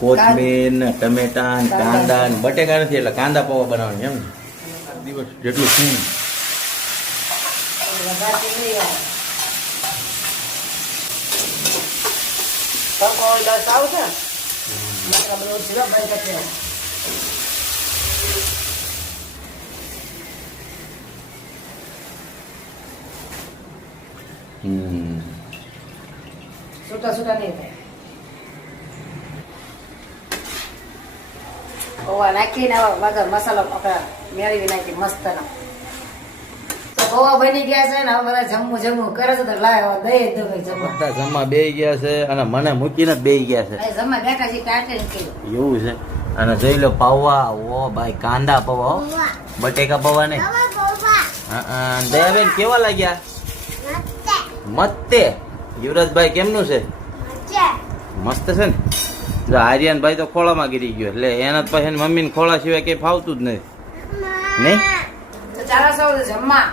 કોથમીર ને ટમેટા ને કાંદા ને બટેકા નથી એટલે કાંદા પૌવા બનાવવાની એમ ને દિવસ જેટલું શું છૂટા છૂટા નહીં થાય પૌવા નાખીને વગર મસાલો મેળવી નાખી મસ્ત ના તો પૌવા બની ગયા છે ને હવે બધા જમવું કરે છે તો લાય દઈ દો જમવા બધા જમવા બેહી ગયા છે અને મને મૂકીને જ બેહી ગયા છે જમવા બેઠા છે કાંટે નીકળ્યું એવું છે અને જોઈ લો પૌવા ઓ ભાઈ કાંદા પૌવા હો. બટેકા પૌવા ને દયાબેન કેવા લાગ્યા મસ્તે યુવરાજભાઈ કેમનું છે મસ્ત છે ને જો આર્યનભાઈ તો ખોળામાં ગીરી ગયો એટલે એના જ પછી મમ્મીને ખોળા સિવાય કઈ ફાવતું જ નહીં નહીં તો ચાલો સૌ જમવા